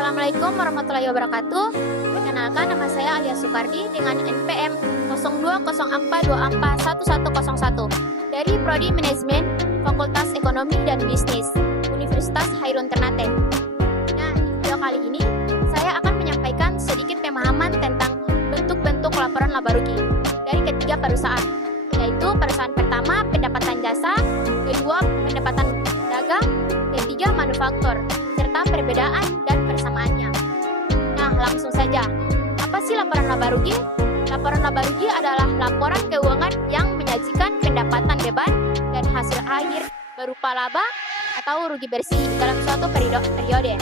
Assalamualaikum warahmatullahi wabarakatuh. Perkenalkan, nama saya Alia Sukardi dengan NPM 0204241101 dari Prodi Manajemen Fakultas Ekonomi dan Bisnis Universitas Hairun Ternate. Nah, di video kali ini saya akan menyampaikan sedikit pemahaman tentang bentuk-bentuk laporan laba rugi dari ketiga perusahaan, yaitu perusahaan pertama pendapatan jasa, kedua pendapatan dagang, ketiga manufaktur, serta perbedaan dan persamaannya. Nah, langsung saja. Apa sih laporan laba rugi? Laporan laba rugi adalah laporan keuangan yang menyajikan pendapatan beban dan hasil akhir berupa laba atau rugi bersih dalam suatu periode.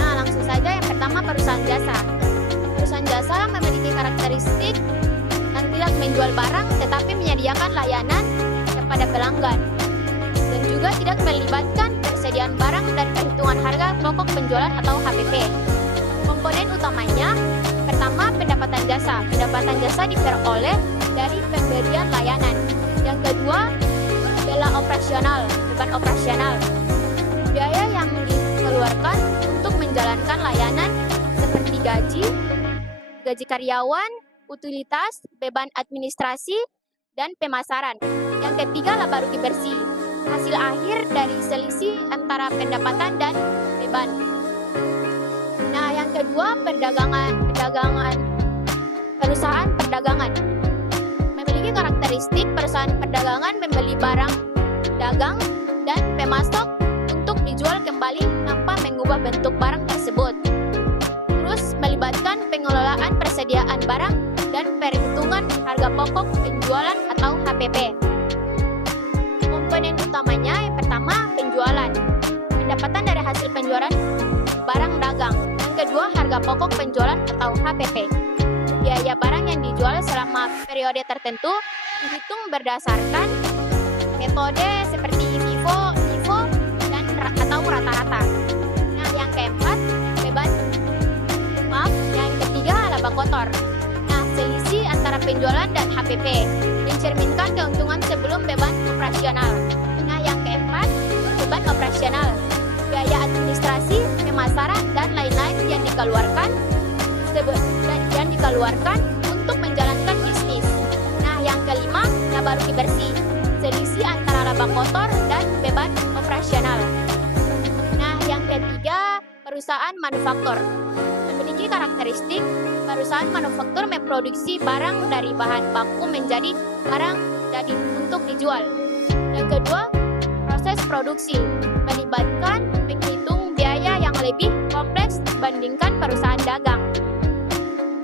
Nah, langsung saja yang pertama perusahaan jasa. Perusahaan jasa memiliki karakteristik yang tidak menjual barang tetapi menyediakan layanan kepada pelanggan, dan juga tidak melibatkan persediaan barang dan perhitungan harga pokok penjualan atau HPP. Komponen utamanya, pertama pendapatan jasa. Pendapatan jasa diperoleh dari pemberian layanan. Yang kedua, beban operasional. Biaya yang dikeluarkan untuk menjalankan layanan seperti gaji karyawan, utilitas, beban administrasi, dan pemasaran. Yang ketiga, laba rugi bersih. Hasil akhir dari selisih antara pendapatan dan beban. Nah, yang kedua, perusahaan perdagangan. Memiliki karakteristik perusahaan perdagangan membeli barang dagang dan pemasok untuk dijual kembali tanpa mengubah bentuk barang tersebut. Terus melibatkan pengelolaan persediaan barang dan perhitungan harga pokok penjualan atau HPP. Komponen utamanya yang pertama penjualan. Pendapatan dari hasil penjualan barang dagang. Yang kedua, harga pokok penjualan atau HPP. Biaya barang yang dijual selama periode tertentu dihitung berdasarkan metode seperti FIFO, dan atau rata-rata. Nah, yang keempat, yang ketiga, laba kotor. Nah, selisih antara penjualan dan HPP mencerminkan keuntungan sebelum beban operasional. Nah, yang keempat, beban operasional. Biaya administrasi, pemasaran, dan lain-lain yang dikeluarkan untuk menjalankan bisnis. Nah, yang kelima, laba rugi bersih. Selisih antara laba kotor dan beban operasional. Nah, yang ketiga, perusahaan manufaktur. Memiliki karakteristik perusahaan manufaktur memproduksi barang dari bahan baku menjadi barang jadi untuk dijual. Yang kedua, proses produksi melibatkan menghitung biaya yang lebih kompleks dibandingkan perusahaan dagang.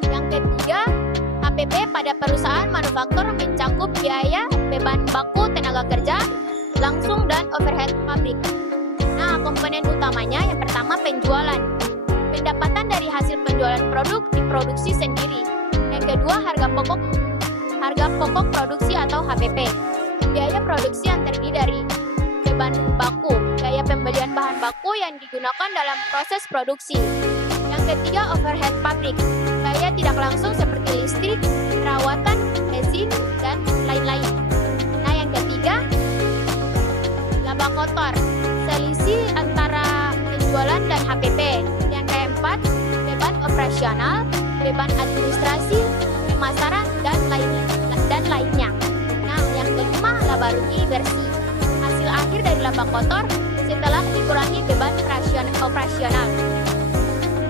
Yang ketiga, HPP pada perusahaan manufaktur mencakup biaya beban baku tenaga kerja langsung dan overhead pabrik. Nah, komponen utamanya yang pertama penjualan. Pendapatan dari hasil penjualan produk diproduksi sendiri. Yang kedua, harga pokok produksi atau HPP. Biaya produksi yang terdiri dari beban baku, biaya pembelian bahan baku yang digunakan dalam proses produksi. Yang ketiga, overhead pabrik. Biaya tidak langsung seperti listrik, perawatan, mesin, dan lain-lain. Nah, yang ketiga, laba kotor. Selisih antara penjualan dan HPP. Yang keempat, beban operasional, beban administrasi, pemasaran, dan lainnya. Nah, yang kelima, laba rugi bersih. Hasil akhir dari laba kotor setelah dikurangi beban operasional.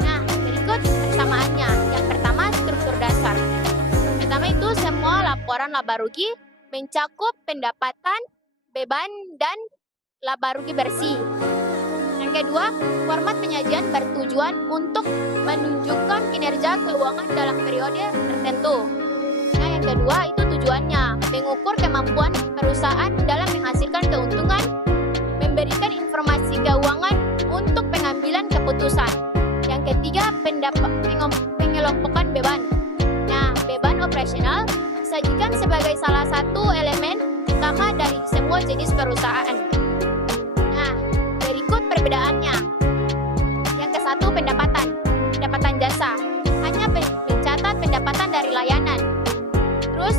Nah, berikut persamaannya. Yang pertama, struktur dasar. Pertama itu semua laporan laba rugi mencakup pendapatan, beban, dan laba rugi bersih. Yang kedua, format penyajian bertujuan untuk menunjukkan kinerja keuangan dalam periode tertentu. Nah, yang kedua itu tujuannya mengukur kemampuan perusahaan dalam menghasilkan keuntungan, memberikan informasi keuangan untuk pengambilan keputusan. Yang ketiga, pengelompokan beban. Nah, beban operasional disajikan sebagai salah satu elemen utama dari semua jenis perusahaan. Nah, berikut perbedaannya. Yang ke satu, pendapatan jasa. Hanya mencatat pendapatan dari layanan. Terus,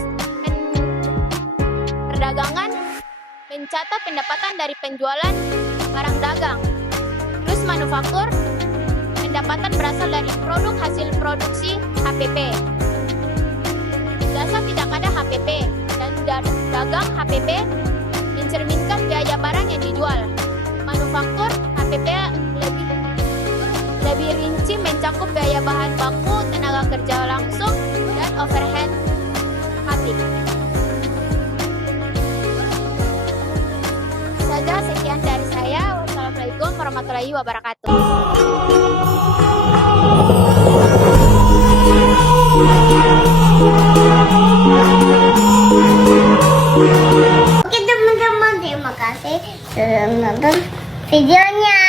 perdagangan mencatat pendapatan dari penjualan barang dagang. Terus manufaktur pendapatan berasal dari produk hasil produksi HPP. Jasa tidak ada HPP dan dagang HPP mencerminkan biaya barang yang dijual. Manufaktur HPP lebih rinci mencakup biaya bahan baku, tenaga kerja langsung, dan overhead pabrik. Saja sekian dari saya. Wassalamualaikum warahmatullahi wabarakatuh. Oke teman-teman, terima kasih sudah menonton videonya.